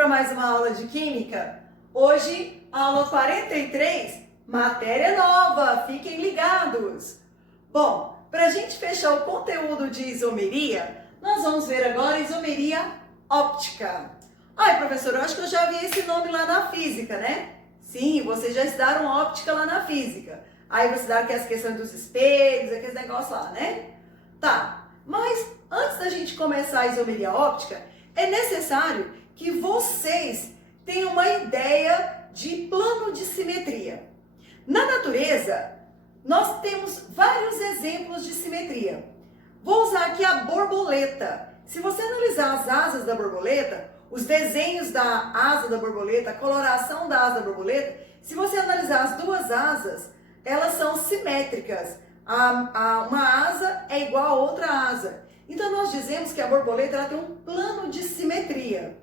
para mais uma aula de Química? Hoje, aula 43, matéria nova, fiquem ligados! Bom, para a gente fechar o conteúdo de isomeria, nós vamos ver agora isomeria óptica. Ai, professor, eu acho que eu já vi esse nome lá na física, né? Sim, vocês já estudaram óptica lá na física. Aí vocês estudaram aquelas questões dos espelhos, aqueles negócios lá, né? Tá, mas antes da gente começar a isomeria óptica, é necessário que vocês tenham uma ideia de plano de simetria. Na natureza, nós temos vários exemplos de simetria. Vou usar aqui a borboleta. Se você analisar as asas da borboleta, os desenhos da asa da borboleta, a coloração da asa da borboleta, se você analisar as duas asas, elas são simétricas. Uma asa é igual a outra asa. Então nós dizemos que a borboleta ela tem um plano de simetria.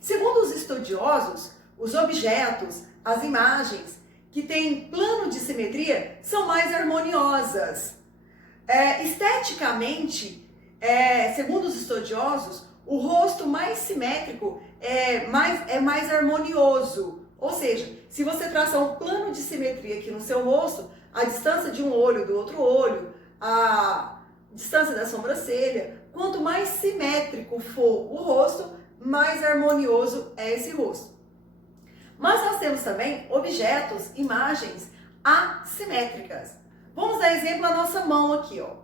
Segundo os estudiosos, os objetos, as imagens que têm plano de simetria são mais harmoniosas. Esteticamente, segundo os estudiosos, o rosto mais simétrico é mais harmonioso. Ou seja, se você traçar um plano de simetria aqui no seu rosto, a distância de um olho do outro olho, a distância da sobrancelha, quanto mais simétrico for o rosto, mais harmonioso é esse rosto. Mas nós temos também objetos, imagens assimétricas. Vamos dar exemplo a nossa mão aqui, ó.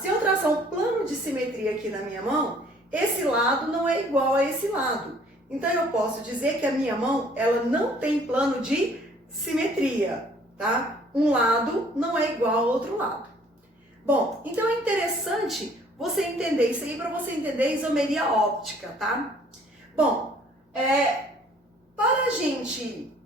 Se eu traçar um plano de simetria aqui na minha mão, esse lado não é igual a esse lado. Então eu posso dizer que a minha mão, ela não tem plano de simetria, tá? Um lado não é igual ao outro lado. Bom, então é interessante você entender isso aí para você entender a isomeria óptica, tá? Bom, para a gente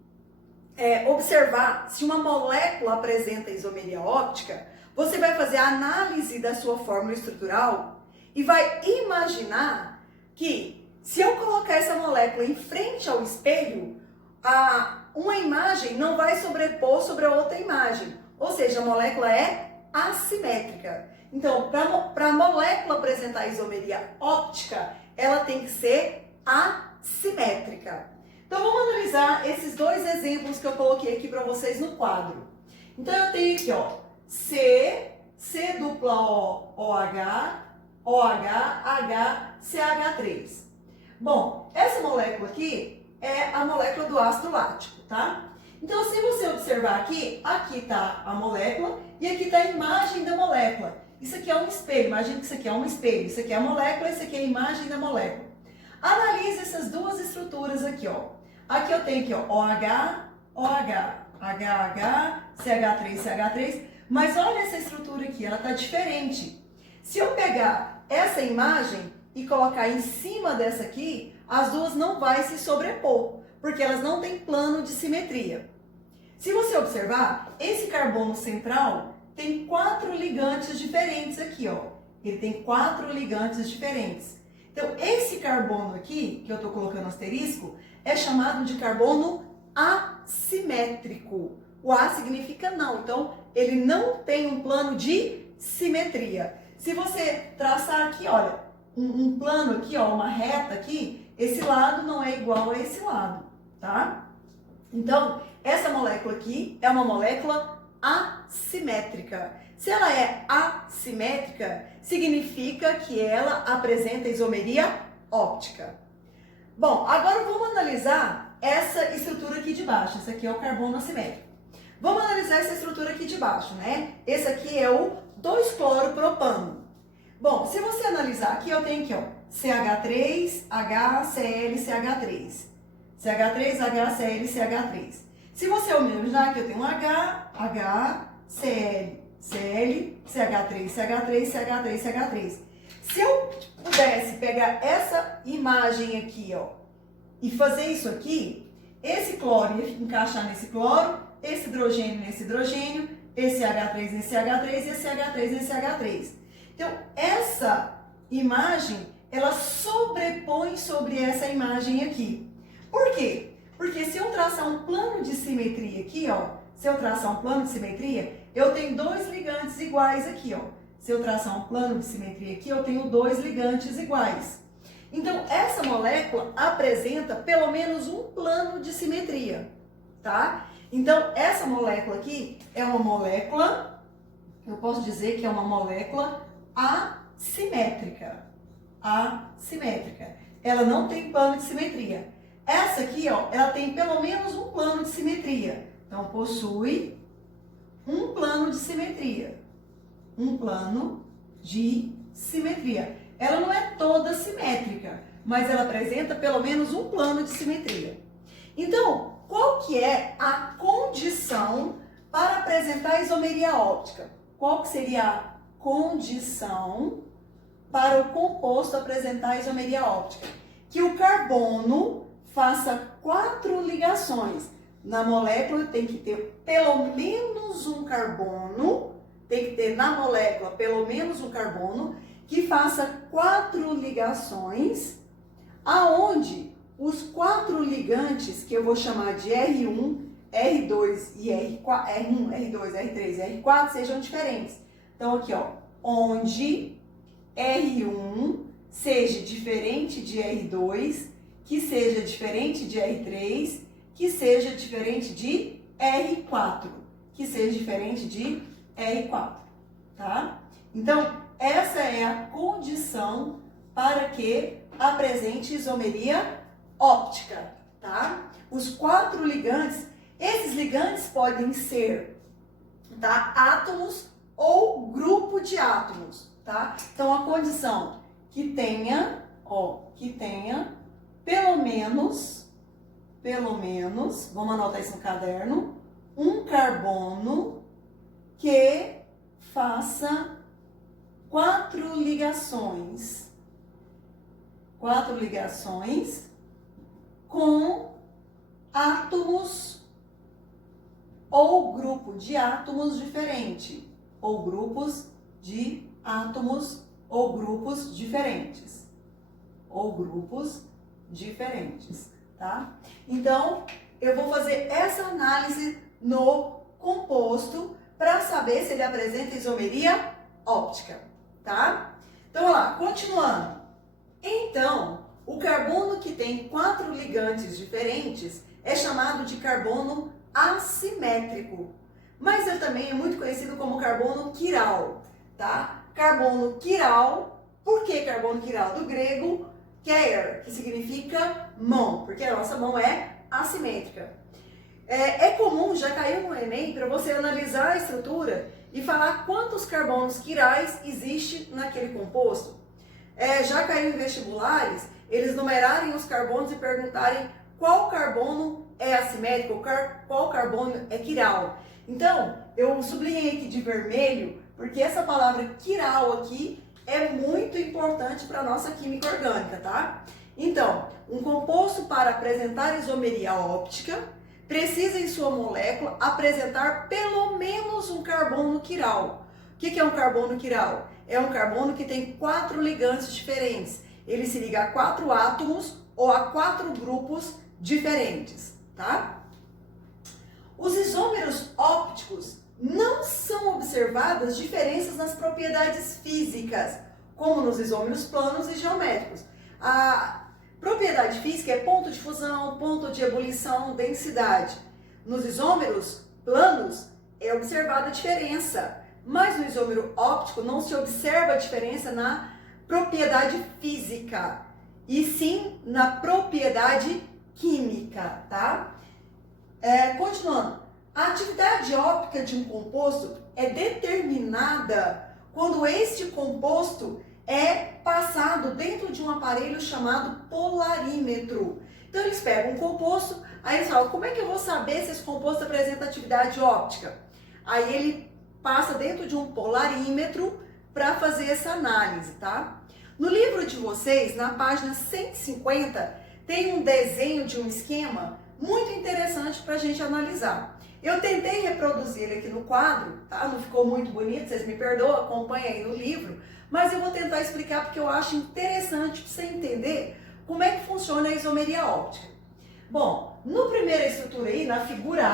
observar se uma molécula apresenta isomeria óptica, você vai fazer a análise da sua fórmula estrutural e vai imaginar que se eu colocar essa molécula em frente ao espelho, uma imagem não vai sobrepor sobre a outra imagem, ou seja, a molécula é assimétrica. Então, para a molécula apresentar isomeria óptica, ela tem que ser assimétrica. Então, vamos analisar esses dois exemplos que eu coloquei aqui para vocês no quadro. Então, eu tenho aqui, ó, C dupla O, OH, OH, H, CH3. Bom, essa molécula aqui é a molécula do ácido lático, tá? Então, se você observar aqui está a molécula e aqui está a imagem da molécula. Isso aqui é um espelho, imagina que isso aqui é um espelho. Isso aqui é a molécula, isso aqui é a imagem da molécula. Analise essas duas estruturas aqui, ó. Aqui eu tenho aqui, ó, OH, OH, HH, CH3, CH3. Mas olha essa estrutura aqui, ela está diferente. Se eu pegar essa imagem e colocar em cima dessa aqui, as duas não vai se sobrepor, porque elas não têm plano de simetria. Se você observar, esse carbono central tem 4 ligantes diferentes aqui, ó. Ele tem 4 ligantes diferentes. Então, esse carbono aqui, que eu estou colocando asterisco, é chamado de carbono assimétrico. O A significa não, então ele não tem um plano de simetria. Se você traçar aqui, olha, um plano aqui, ó, uma reta aqui, esse lado não é igual a esse lado, tá? Então, essa molécula aqui é uma molécula assimétrica. Se ela é assimétrica, significa que ela apresenta isomeria óptica. Bom, agora vamos analisar essa estrutura aqui de baixo. Esse aqui é o carbono assimétrico. Vamos analisar essa estrutura aqui de baixo, né? Esse aqui é o 2-cloropropano. Bom, se você analisar aqui, eu tenho aqui, ó, CH3, HCl, CH3. CH3, HCl, CH3. Se você imaginar que eu tenho um H, Cl, Cl, CH3, CH3, CH3, CH3. Se eu pudesse pegar essa imagem aqui, ó, e fazer isso aqui, esse cloro ia encaixar nesse cloro, esse hidrogênio nesse hidrogênio, esse H3 nesse H3 e esse H3 nesse H3. Então, essa imagem, ela sobrepõe sobre essa imagem aqui. Por quê? Porque se eu traçar um plano de simetria aqui, ó, se eu traçar um plano de simetria, eu tenho 2 ligantes iguais aqui, ó. Se eu traçar um plano de simetria aqui, eu tenho 2 ligantes iguais. Então, essa molécula apresenta pelo menos um plano de simetria, tá? Então, essa molécula aqui é uma molécula, eu posso dizer que é uma molécula assimétrica. Assimétrica. Ela não tem plano de simetria. Essa aqui, ó, ela tem pelo menos um plano de simetria. Então, possui um plano de simetria. Um plano de simetria. Ela não é toda simétrica, mas ela apresenta pelo menos um plano de simetria. Então, qual que é a condição para apresentar a isomeria óptica? Qual que seria a condição para o composto apresentar a isomeria óptica? Que o carbono faça 4 ligações. Na molécula tem que ter pelo menos um carbono, tem que ter na molécula pelo menos um carbono, que faça 4 ligações, aonde os 4 ligantes, que eu vou chamar de R1, R2 e R4, R1, R2, R3 e R4, sejam diferentes. Então, aqui, ó, onde R1 seja diferente de R2, que seja diferente de R3, que seja diferente de R4, que seja diferente de R4, tá? Então, essa é a condição para que apresente isomeria óptica, tá? Os 4 ligantes, esses ligantes podem ser, tá, átomos ou grupo de átomos, tá? Então, a condição que tenha, ó, que tenha pelo menos, vamos anotar isso no caderno, um carbono que faça 4 ligações com átomos ou grupo de átomos diferente, ou grupos de átomos ou grupos diferentes, tá? Então, eu vou fazer essa análise no composto para saber se ele apresenta isomeria óptica, tá? Então, vamos lá, continuando. Então, o carbono que tem 4 ligantes diferentes é chamado de carbono assimétrico, mas ele também é muito conhecido como carbono quiral, tá? Carbono quiral, por que carbono quiral? Do grego keir, que significa mão, porque a nossa mão é assimétrica. É comum, já caiu no Enem, para você analisar a estrutura e falar quantos carbonos quirais existe naquele composto. Já caiu em vestibulares, eles numerarem os carbonos e perguntarem qual carbono é assimétrico, qual carbono é quiral. Então, eu sublinhei aqui de vermelho, porque essa palavra quiral aqui é muito importante para a nossa química orgânica, tá? Então, um composto para apresentar isomeria óptica precisa em sua molécula apresentar pelo menos um carbono quiral. O que é um carbono quiral? É um carbono que tem 4 ligantes diferentes. Ele se liga a 4 átomos ou a 4 grupos diferentes, tá? Os isômeros ópticos não são observadas diferenças nas propriedades físicas, como nos isômeros planos e geométricos. A propriedade física é ponto de fusão, ponto de ebulição, densidade. Nos isômeros planos é observada a diferença, mas no isômero óptico não se observa a diferença na propriedade física, e sim na propriedade química, tá? Continuando, a atividade óptica de um composto é determinada quando este composto é passado dentro de um aparelho chamado polarímetro. Então eles pegam um composto, aí eles falam, como é que eu vou saber se esse composto apresenta atividade óptica? Aí ele passa dentro de um polarímetro para fazer essa análise, tá? No livro de vocês, na página 150, tem um desenho de um esquema muito interessante para a gente analisar. Eu tentei reproduzir ele aqui no quadro, tá? Não ficou muito bonito, vocês me perdoam, acompanhem aí no livro, mas eu vou tentar explicar porque eu acho interessante para você entender como é que funciona a isomeria óptica. Bom, no primeira estrutura aí, na figura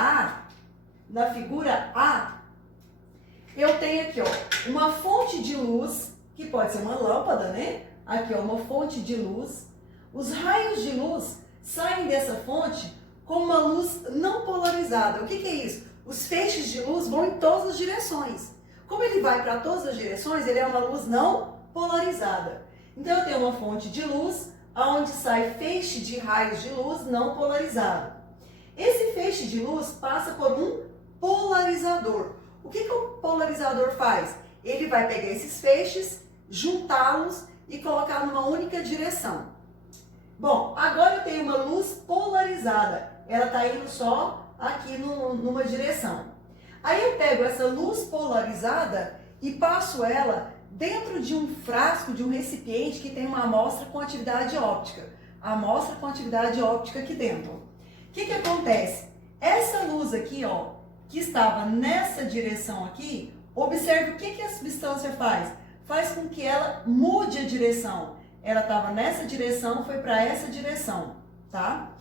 A, eu tenho aqui, ó, uma fonte de luz, que pode ser uma lâmpada, né? aqui é uma fonte de luz. Os raios de luz saem dessa fonte com uma luz não polarizada. O que é isso? Os feixes de luz vão em todas as direções. Como ele vai para todas as direções, ele é uma luz não polarizada. Então eu tenho uma fonte de luz, onde sai feixe de raios de luz não polarizado. Esse feixe de luz passa por um polarizador. O que o polarizador faz? Ele vai pegar esses feixes, juntá-los e colocar numa única direção. Bom, agora eu tenho uma luz polarizada. Ela está indo só aqui numa direção. Aí eu pego essa luz polarizada e passo ela dentro de um frasco, de um recipiente que tem uma amostra com atividade óptica. A amostra com atividade óptica aqui dentro. O que acontece? Essa luz aqui, ó, que estava nessa direção aqui, observe o que a substância faz. Faz com que ela mude a direção. Ela estava nessa direção, foi para essa direção, tá?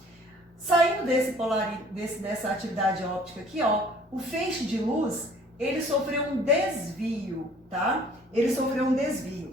Saindo dessa atividade óptica aqui, ó, o feixe de luz, ele sofreu um desvio, tá? Ele sofreu um desvio.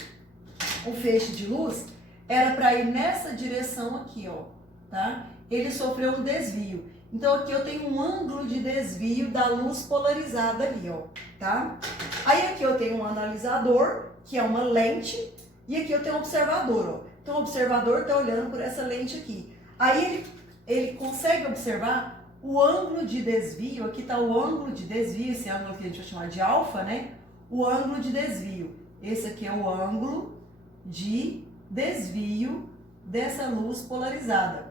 O feixe de luz era para ir nessa direção aqui, ó, tá? Ele sofreu um desvio. Então aqui eu tenho um ângulo de desvio da luz polarizada ali, ó, tá? Aí aqui eu tenho um analisador, que é uma lente, e aqui eu tenho um observador, ó. Então o observador está olhando por essa lente aqui. Aí ele consegue observar o ângulo de desvio, aqui está o ângulo de desvio, esse ângulo que a gente vai chamar de alfa, né? O ângulo de desvio. Esse aqui é o ângulo de desvio dessa luz polarizada.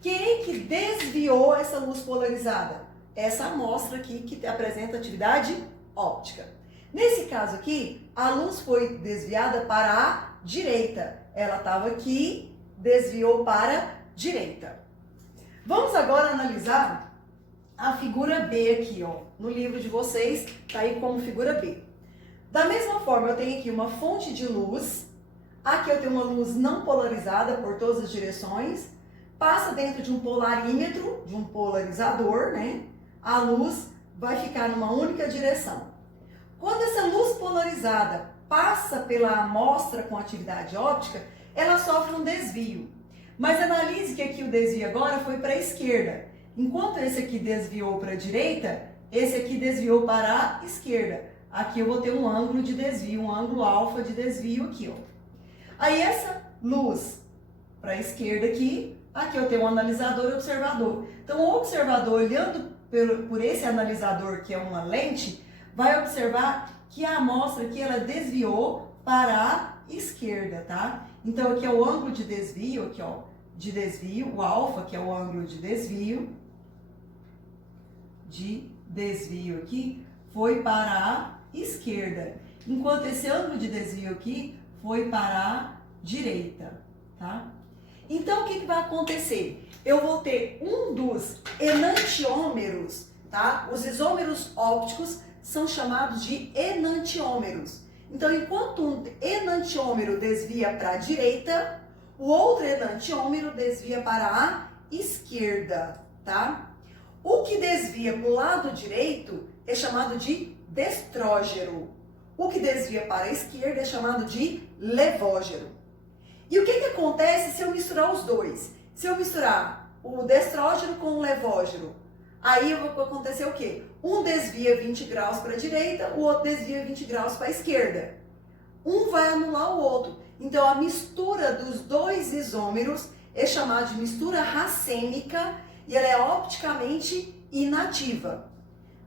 Quem que desviou essa luz polarizada? Essa amostra aqui que apresenta atividade óptica. Nesse caso aqui, a luz foi desviada para a direita. Ela estava aqui, desviou para a direita. Vamos agora analisar a figura B aqui, ó. No livro de vocês, tá aí como figura B. Da mesma forma, eu tenho aqui uma fonte de luz. Aqui eu tenho uma luz não polarizada por todas as direções. Passa dentro de um polarímetro, de um polarizador, né? A luz vai ficar numa única direção. Quando essa luz polarizada passa pela amostra com atividade óptica, ela sofre um desvio. Mas analise que aqui o desvio agora foi para a esquerda. Enquanto esse aqui desviou para a direita, esse aqui desviou para a esquerda. Aqui eu vou ter um ângulo de desvio, um ângulo alfa de desvio aqui, ó. Aí essa luz para a esquerda aqui eu tenho um analisador e observador. Então o observador, olhando por esse analisador, que é uma lente, vai observar que a amostra aqui ela desviou para a esquerda, tá? Então aqui é o ângulo de desvio, aqui ó, de desvio, o alfa, que é o ângulo de desvio aqui, foi para a esquerda, enquanto esse ângulo de desvio aqui foi para a direita, tá? Então o que vai acontecer? Eu vou ter um dos enantiômeros, tá? Os isômeros ópticos são chamados de enantiômeros. Então, enquanto um enantiômero desvia para a direita, o outro enantiômero desvia para a esquerda, tá? O que desvia para o lado direito é chamado de destrógero. O que desvia para a esquerda é chamado de levógero. E o que acontece se eu misturar os dois? Se eu misturar o destrógero com o levógero, aí vai acontecer o quê? Um desvia 20 graus para a direita, o outro desvia 20 graus para a esquerda. Um vai anular o outro. Então, a mistura dos dois isômeros é chamada de mistura racêmica e ela é opticamente inativa,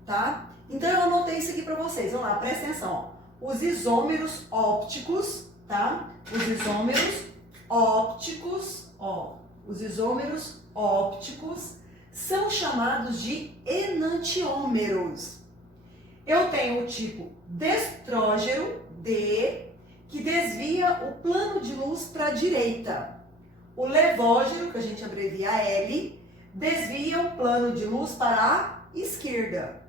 tá? Então, eu anotei isso aqui para vocês. Vamos lá, presta atenção. Ó. Os isômeros ópticos, tá? Os isômeros ópticos, ó. Os isômeros ópticos são chamados de enantiômeros. Eu tenho o tipo destrógero, D, que desvia o plano de luz para a direita. O levógero, que a gente abrevia L, desvia o plano de luz para a esquerda.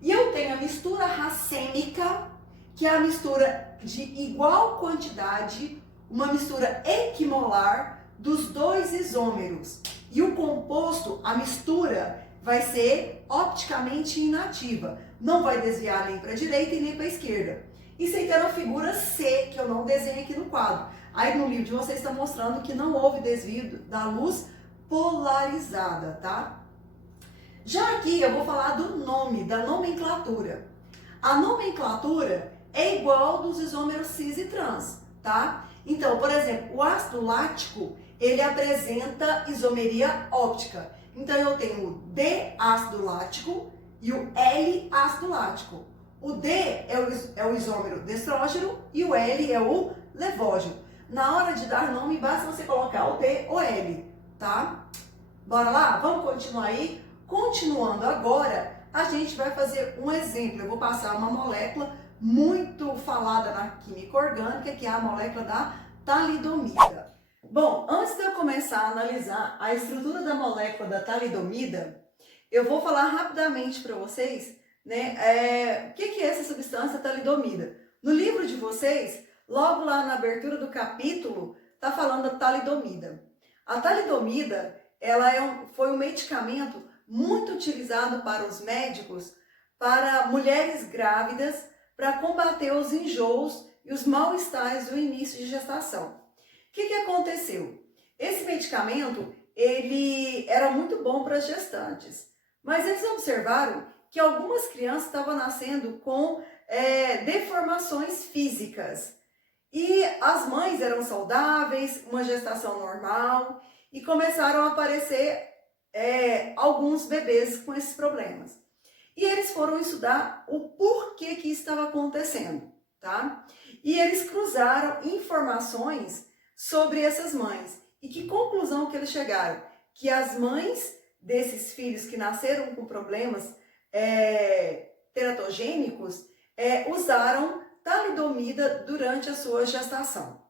E eu tenho a mistura racêmica, que é a mistura de igual quantidade, uma mistura equimolar dos dois isômeros. E o composto, a mistura, vai ser opticamente inativa. Não vai desviar nem para a direita e nem para a esquerda. Isso aí tá na figura C, que eu não desenho aqui no quadro. Aí no livro de vocês está mostrando que não houve desvio da luz polarizada, tá? Já aqui eu vou falar do nome, da nomenclatura. A nomenclatura é igual dos isômeros cis e trans, tá? Então, por exemplo, o ácido lático, ele apresenta isomeria óptica. Então, eu tenho o D ácido lático e o L ácido lático. O D é o isômero destrógeno e o L é o levógeno. Na hora de dar nome, basta você colocar o D ou L, tá? Bora lá? Vamos continuar aí? Continuando agora, a gente vai fazer um exemplo. Eu vou passar uma molécula muito falada na química orgânica, que é a molécula da talidomida. Bom, antes de eu começar a analisar a estrutura da molécula da talidomida, eu vou falar rapidamente para vocês, né, o que é essa substância talidomida. No livro de vocês, logo lá na abertura do capítulo, está falando da talidomida. A talidomida, foi um medicamento muito utilizado para os médicos, para mulheres grávidas, para combater os enjoos e os mal-estares do início de gestação. O que aconteceu? Esse medicamento, ele era muito bom para as gestantes, mas eles observaram que algumas crianças estavam nascendo com deformações físicas. E as mães eram saudáveis, uma gestação normal, e começaram a aparecer alguns bebês com esses problemas. E eles foram estudar o porquê que isso estava acontecendo, tá? E eles cruzaram informações sobre essas mães. E que conclusão que eles chegaram? Que as mães desses filhos que nasceram com problemas teratogênicos usaram talidomida durante a sua gestação,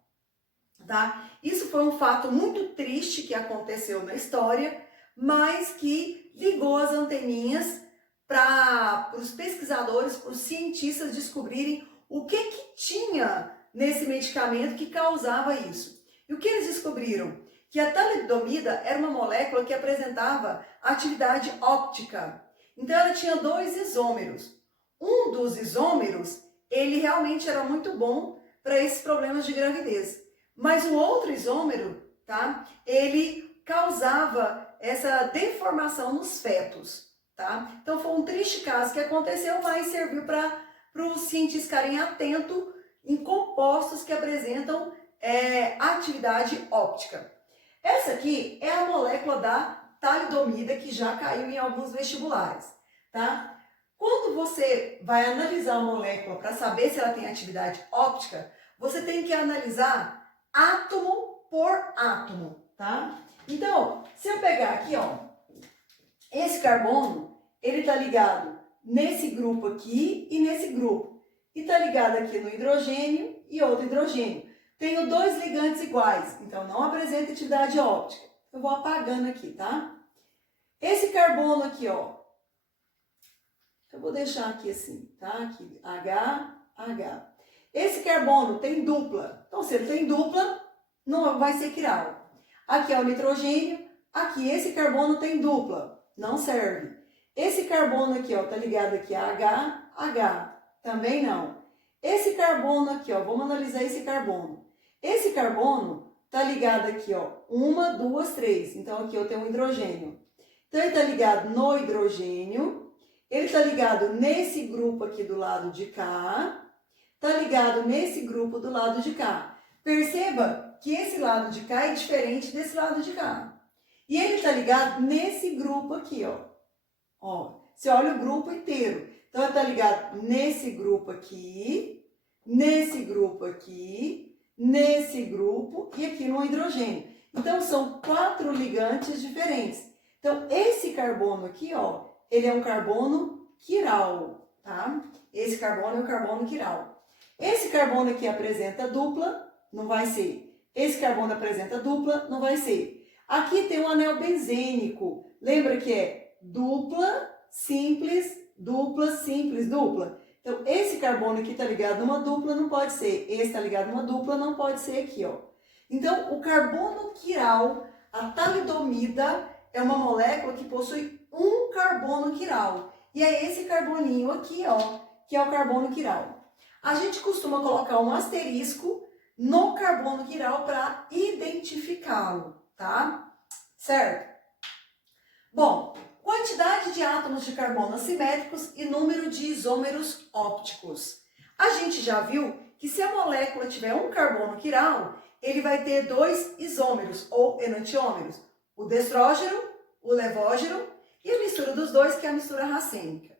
tá? Isso foi um fato muito triste que aconteceu na história, mas que ligou as anteninhas para os pesquisadores, para os cientistas descobrirem o que tinha nesse medicamento que causava isso. E o que eles descobriram? Que a talidomida era uma molécula que apresentava atividade óptica. Então ela tinha 2 isômeros. Um dos isômeros, ele realmente era muito bom para esses problemas de gravidez. Mas o outro isômero, tá? Ele causava essa deformação nos fetos, tá? Então foi um triste caso que aconteceu, mas serviu para os cientistas ficarem atentos em compostos que apresentam atividade óptica. Essa aqui é a molécula da talidomida, que já caiu em alguns vestibulares, tá? Quando você vai analisar a molécula para saber se ela tem atividade óptica, você tem que analisar átomo por átomo, tá? Então, se eu pegar aqui, ó, esse carbono, ele tá ligado nesse grupo aqui e nesse grupo. E tá ligado aqui no hidrogênio e outro hidrogênio. Tenho 2 ligantes iguais, então não apresenta atividade óptica. Eu vou apagando aqui, tá? Esse carbono aqui, ó, eu vou deixar aqui assim, tá? Aqui, H. Esse carbono tem dupla. Então, se ele tem dupla, não vai ser quiral. Aqui é o nitrogênio. Aqui, esse carbono tem dupla. Não serve. Esse carbono aqui, ó, tá ligado aqui a H. Também não. Esse carbono aqui, ó, vamos analisar esse carbono. Esse carbono tá ligado aqui, ó, 1, 2, 3. Então, aqui eu tenho um hidrogênio. Então, ele tá ligado no hidrogênio. Ele está ligado nesse grupo aqui do lado de cá, está ligado nesse grupo do lado de cá. Perceba que esse lado de cá é diferente desse lado de cá. E ele está ligado nesse grupo aqui, ó. Você olha o grupo inteiro. Então, ele está ligado nesse grupo aqui, nesse grupo aqui, nesse grupo e aqui no hidrogênio. Então, são 4 ligantes diferentes. Então, esse carbono aqui, ó, ele é um carbono quiral, tá? Esse carbono é um carbono quiral. Esse carbono aqui apresenta dupla, não vai ser. Esse carbono apresenta dupla, não vai ser. Aqui tem um anel benzênico. Lembra que é dupla, simples, dupla, simples, dupla. Então, esse carbono aqui está ligado numa dupla, não pode ser. Esse está ligado numa dupla, não pode ser aqui, ó. Então, o carbono quiral, a talidomida, é uma molécula que possui um carbono quiral. E é esse carboninho aqui, ó, que é o carbono quiral. A gente costuma colocar um asterisco no carbono quiral para identificá-lo, tá? Certo? Bom, quantidade de átomos de carbono assimétricos e número de isômeros ópticos. A gente já viu que se a molécula tiver um carbono quiral, ele vai ter dois isômeros ou enantiômeros, o destrógeno, o levógeno e a mistura dos dois, que é a mistura racêmica.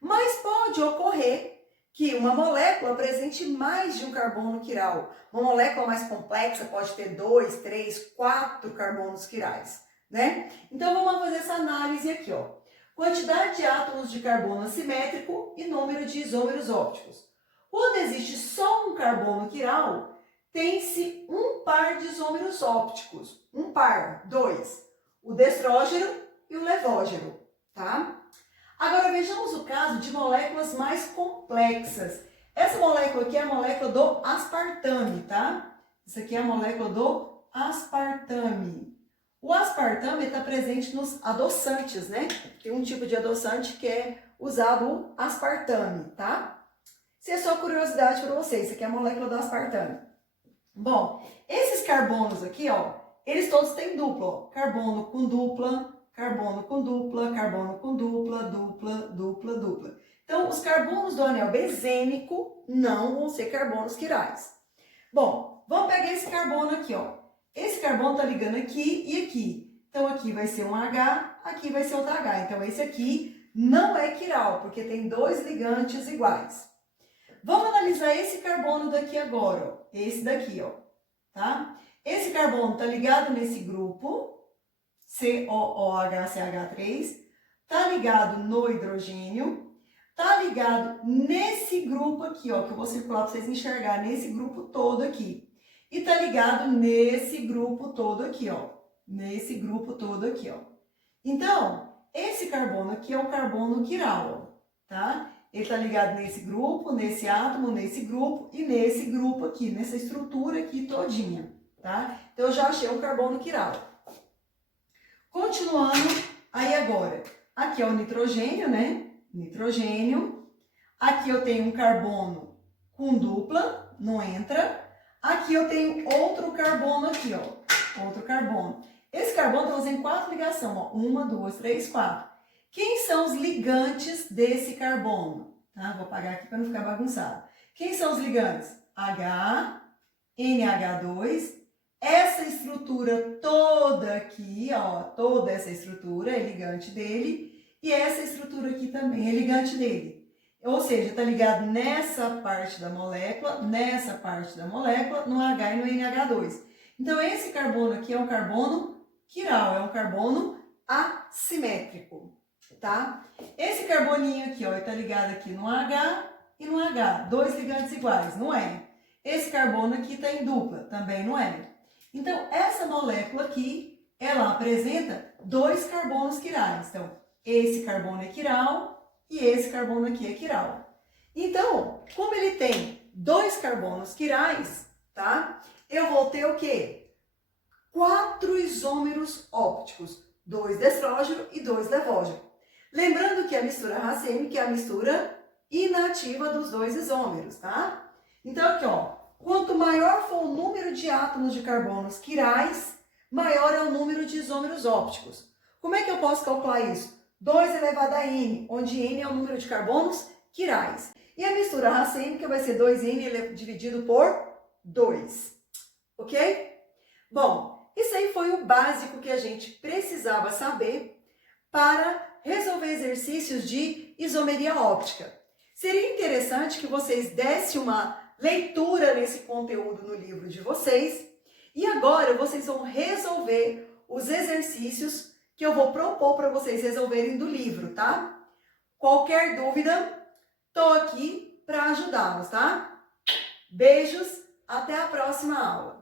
Mas pode ocorrer que uma molécula apresente mais de um carbono quiral. Uma molécula mais complexa pode ter 2, 3, 4 carbonos quirais, né? Então vamos fazer essa análise aqui, ó. Quantidade de átomos de carbono assimétrico e número de isômeros ópticos. Quando existe só um carbono quiral, tem-se um par de isômeros ópticos. Um par, 2. O destrógeno e o levógeno, tá? Agora vejamos o caso de moléculas mais complexas. Essa molécula aqui é a molécula do aspartame, tá? Isso aqui é a molécula do aspartame. O aspartame está presente nos adoçantes, né? Tem um tipo de adoçante que é usado o aspartame, tá? Isso é só curiosidade para vocês, isso aqui é a molécula do aspartame. Bom, esses carbonos aqui, ó, eles todos têm dupla, ó. Carbono com dupla, carbono com dupla, carbono com dupla, dupla, dupla, dupla. Então, os carbonos do anel benzênico não vão ser carbonos quirais. Bom, vamos pegar esse carbono aqui, ó. Esse carbono tá ligando aqui e aqui. Então, aqui vai ser um H, aqui vai ser outro H. Então, esse aqui não é quiral, porque tem dois ligantes iguais. Vamos analisar esse carbono daqui agora, ó. Esse daqui, ó, tá? Esse carbono está ligado nesse grupo, COOHCH3, está ligado no hidrogênio, está ligado nesse grupo aqui, ó, que eu vou circular para vocês enxergarem, nesse grupo todo aqui. E está ligado nesse grupo todo aqui, ó, nesse grupo todo aqui, ó. Então, esse carbono aqui é o carbono quiral, ó, tá? Ele está ligado nesse grupo, nesse átomo, nesse grupo e nesse grupo aqui, nessa estrutura aqui todinha, tá? Então, eu já achei um carbono quiral. Continuando, aí agora, aqui é o nitrogênio, né? Nitrogênio. Aqui eu tenho um carbono com dupla, não entra. Aqui eu tenho outro carbono aqui, ó, outro carbono. Esse carbono está fazendo 4 ligações, ó, 1, 2, 3, 4. Quem são os ligantes desse carbono? Tá? Vou apagar aqui para não ficar bagunçado. Quem são os ligantes? H, NH2, essa estrutura toda aqui, ó, toda essa estrutura é ligante dele, e essa estrutura aqui também é ligante dele. Ou seja, está ligado nessa parte da molécula, no H e no NH2. Então, esse carbono aqui é um carbono quiral, é um carbono assimétrico. Tá? Esse carboninho aqui, ó, está ligado aqui no H e no H, dois ligantes iguais, não é? Esse carbono aqui está em dupla, também não é? Então, essa molécula aqui, ela apresenta dois carbonos quirais. Então, esse carbono é quiral e esse carbono aqui é quiral. Então, como ele tem dois carbonos quirais, tá? Eu vou ter o quê? 4 isômeros ópticos, 2 destrógeno e 2 levógeno. Lembrando que a mistura racêmica é a mistura inativa dos dois isômeros, tá? Então, aqui, ó, quanto maior for o número de átomos de carbonos quirais, maior é o número de isômeros ópticos. Como é que eu posso calcular isso? 2 elevado a n, onde n é o número de carbonos quirais. E a mistura racêmica vai ser 2n dividido por 2, ok? Bom, isso aí foi o básico que a gente precisava saber para resolver exercícios de isomeria óptica. Seria interessante que vocês dessem uma leitura nesse conteúdo no livro de vocês e agora vocês vão resolver os exercícios que eu vou propor para vocês resolverem do livro, tá? Qualquer dúvida, tô aqui para ajudá-los, tá? Beijos, até a próxima aula.